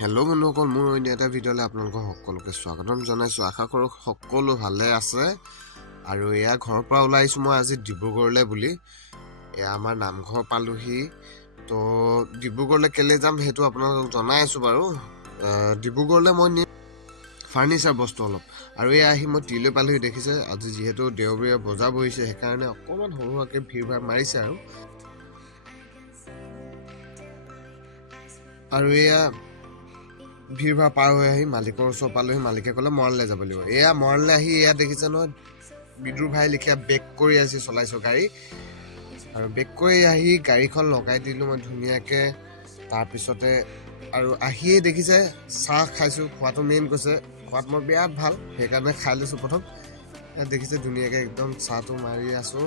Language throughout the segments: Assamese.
হেল্ল' বন্ধুসকল, মোৰ অন্য এটা ভিডিঅ'লৈ আপোনালোকক সকলোকে স্বাগতম জনাইছোঁ। আশা কৰোঁ সকলো ভালে আছে। আৰু এয়া ঘৰৰ পৰা ওলাই আহিছোঁ মই আজি ডিব্ৰুগড়লৈ বুলি। এয়া আমাৰ নামঘৰ পালোহি। তো ডিব্ৰুগড়লৈ কেলৈ যাম সেইটো আপোনালোকক জনাই আছোঁ বাৰু। ডিব্ৰুগড়লৈ মই নিম ফাৰ্নিচাৰ বস্তু অলপ। আৰু এয়া আহি মই টিলৈ পালোহি। দেখিছে আজি যিহেতু দেওবৰীয়া বজাৰ বহিছে, সেইকাৰণে অকণমান সৰু সুৰাকৈ ভিৰ ভাৰ মাৰিছে আৰু এয়া ভিৰ ভাৰ পাৰ হৈ আহি মালিকৰ ওচৰ পালোহি। মালিকে ক'লে মৰাণলৈ যাব লাগিব। এয়া মৰাণলৈ আহি এয়া দেখিছে নহয়, বিদুৰ ভাই লিখীয়া বেক কৰি আজি চলাইছোঁ গাড়ী। আৰু বেক কৰি আহি গাড়ীখন লগাই দিলোঁ মই ধুনীয়াকৈ। তাৰপিছতে আৰু আহিয়ে দেখিছে চাহ খাইছোঁ। খোৱাটো মেইন কৈছে, খোৱাত মই বিৰাট ভাল, সেইকাৰণে খাই লৈছোঁ প্ৰথম। ইয়াত দেখিছে ধুনীয়াকৈ একদম চাহটো মাৰি আছোঁ।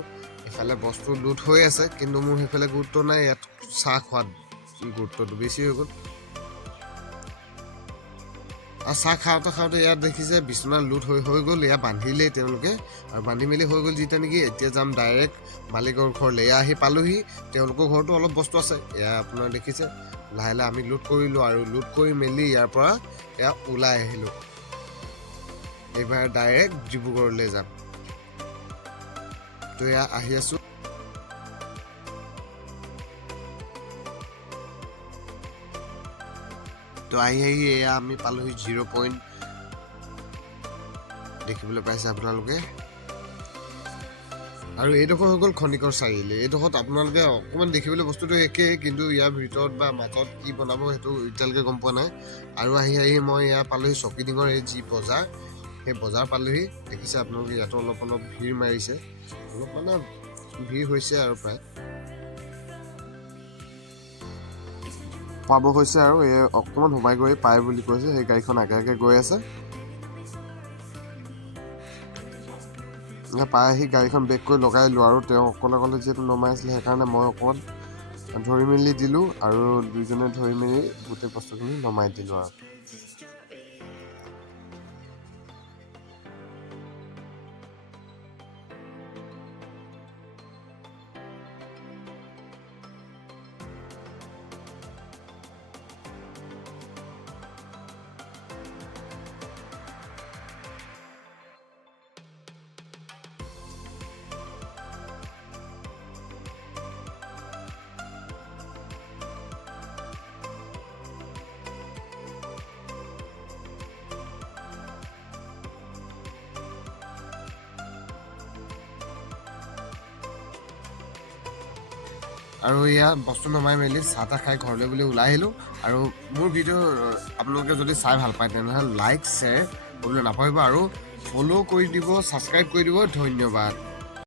এফালে বস্তু লোড হৈ আছে, কিন্তু মোৰ সেইফালে গুৰুত্ব নাই। ইয়াত চাহ খোৱাত গুৰুত্বটো বেছি হৈ গ'ল। আৰু চাহ খাওঁতে ইয়াত দেখিছে বিচনা লোড হৈ গ'ল। এয়া বান্ধিলেই তেওঁলোকে, আৰু বান্ধি মেলি হৈ গ'ল যেতিয়া নেকি এতিয়া যাম ডাইৰেক্ট মালিকৰ ঘৰলৈ। এয়া আহি পালোহি। তেওঁলোকৰ ঘৰতো অলপ বস্তু আছে। এয়া আপোনাৰ দেখিছে লাহে লাহে আমি লোড কৰিলোঁ, আৰু লোড কৰি মেলি ইয়াৰ পৰা এয়া ওলাই আহিলোঁ। এইবাৰ ডাইৰেক্ট ডিব্ৰুগড়লৈ যাম। তো এয়া আহি আছোঁ। তো আহি এয়া আমি পালোহি 0 পইণ্ট। দেখিবলৈ পাইছে আপোনালোকে। আৰু এইডোখৰ হৈ গ'ল খনিকৰ চাৰিআলি। এইডোখৰত আপোনালোকে অকণমান দেখিবলৈ বস্তুটো একেই, কিন্তু ইয়াৰ ভিতৰত বা মাজত কি বনাব সেইটো এতিয়ালৈকে গম পোৱা নাই। আৰু আহি মই ইয়াৰ পালোহি চকিডিঙৰ এই যি বজাৰ, সেই বজাৰ পালোহি। দেখিছে আপোনালোকে ইয়াতো অলপ ভিৰ মাৰিছে, অলপ মানে ভিৰ হৈছে আৰু প্ৰায় পাব হৈছে। আৰু এই অকণমান সোমাই গৈ পায় বুলি কৈছে। সেই গাড়ীখন আগে আগে গৈ আছে। পাই আহি গাড়ীখন বেক কৰি লগাই দিলোঁ। আৰু তেওঁ অকলে যিহেতু নমাই আছিলে, সেইকাৰণে মই অকণমান ধৰি মেলি দিলোঁ, আৰু দুইজনে ধৰি মেলি গোটেই বস্তুখিনি নমাই দিলোঁ। আৰু এয়া বস্তু নমাই মেলি চাহ তাহ খাই ঘৰলৈ বুলি ওলাই আহিলোঁ। আৰু মোৰ ভিডিঅ' আপোনালোকে যদি চাই ভাল পায় তেনেহ'লে লাইক শ্বেয়াৰ কৰিবলৈ নাপাহৰিব, আৰু ফ'ল' কৰি দিব, ছাবস্ক্ৰাইব কৰি দিব। ধন্যবাদ।